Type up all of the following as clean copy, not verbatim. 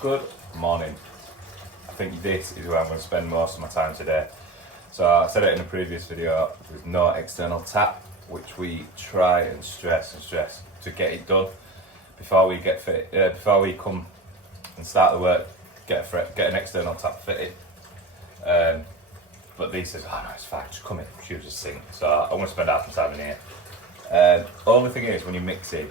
Good morning. I think this is where I'm going to spend most of my time today. So I said it in a previous video, there's no external tap, which we try and stress to get it done before we get fit. Before we come and start the work, get an external tap fitted. But Lee says, oh no, it's fine, just come in, she'll just sink. So I want to spend half my time in here. Only thing is, when you're mixing,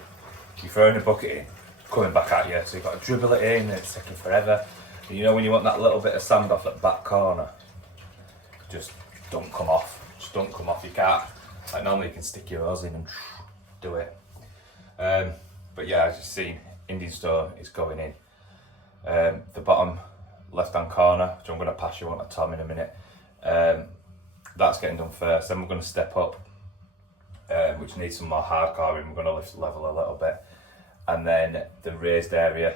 you're throwing a bucket in, coming back at you, so you've got to dribble it in, and it's taking forever. And you know when you want that little bit of sand off that back corner, just don't come off. Just don't come off. You can't. Like normally you can stick your hose in and do it. But yeah, as you've seen, Indian stone is going in. The bottom left-hand corner, which I'm going to pass you on to Tom in a minute. That's getting done first. Then we're going to step up, which needs some more hardcoring. We're going to lift the level a little bit. And then the raised area,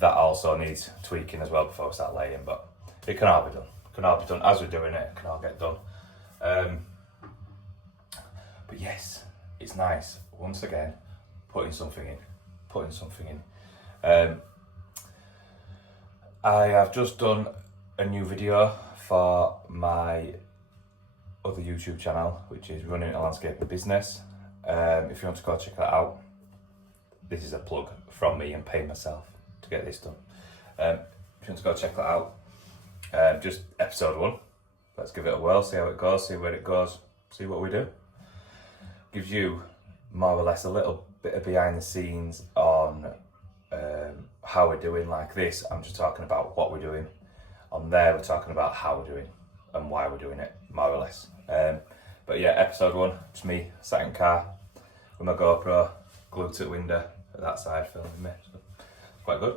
that also needs tweaking as well before we start laying, but it can all be done. It can all be done as we're doing it, it can all get done. But yes, it's nice, once again, putting something in. I have just done a new video for my other YouTube channel, which is Running a Landscaping Business. If you want to go check that out, this is a plug from me and pay myself to get this done. If you want to go check that out, just episode 1. Let's give it a whirl, see how it goes, see where it goes, see what we do. Gives you more or less a little bit of behind the scenes on how we're doing. Like this, I'm just talking about what we're doing. On there, we're talking about how we're doing and why we're doing it, more or less. But yeah, episode 1, it's me sat in car with my GoPro glued to the window at that side filming me. So it's quite good.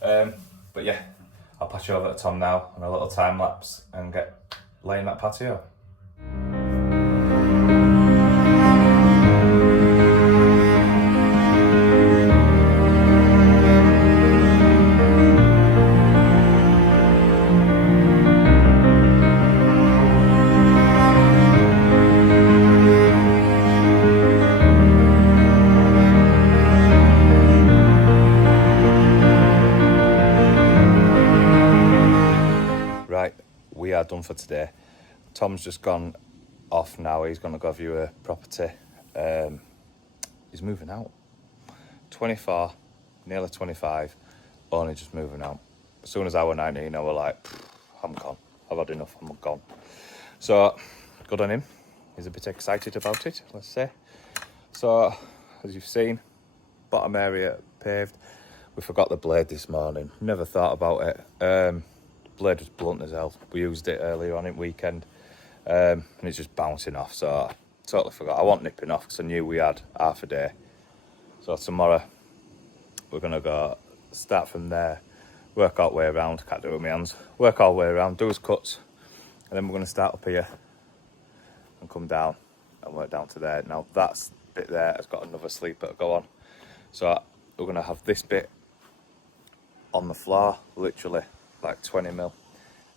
But yeah, I'll pass you over to Tom now on a little time lapse and get laying that patio. Right, we are done for today. Tom's just gone off now. He's going to go view a property. He's moving out. 24, nearly 25, only just moving out. As soon as I was 19, I was like, I'm gone. I've had enough, I'm gone. So, good on him. He's a bit excited about it, let's say. So, as you've seen, bottom area paved. We forgot the blade this morning. Never thought about it. Blade was blunt as hell. We used it earlier on in weekend, and it's just bouncing off, so I totally forgot. I wasn't nipping off because I knew we had half a day. So tomorrow we're gonna go start from there, work our way around, can't do it with my hands, work our way around, do his cuts, and then we're gonna start up here and come down and work down to there. Now that bit there has got another sleeper to go on. So we're gonna have this bit on the floor, literally like 20 mil,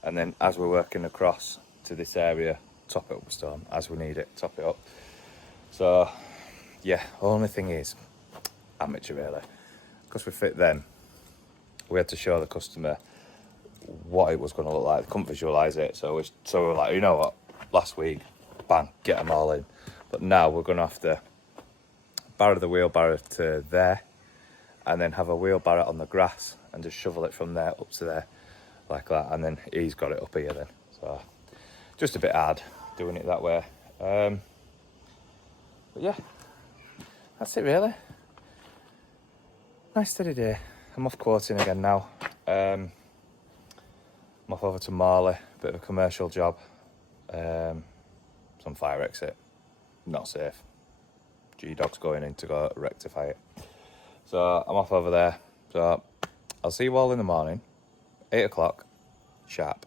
and then as we're working across to this area, top it up with stone as we need it, top it up. So yeah, only thing is amateur really, because we fit them, we had to show the customer what it was going to look like. They couldn't visualize it, so we were like, you know what, last week, bang, get them all in. But now we're going to have to barrow the wheelbarrow to there, and then have a wheelbarrow on the grass and just shovel it from there up to there like that, and then he's got it up here then. So just a bit hard doing it that way. But yeah, that's it really. Nice steady day. I'm off quoting again now. I'm off over to Marley, bit of a commercial job. Some fire exit, not safe. G-Dog's going in to go rectify it. So I'm off over there. So I'll see you all in the morning, 8 o'clock, sharp.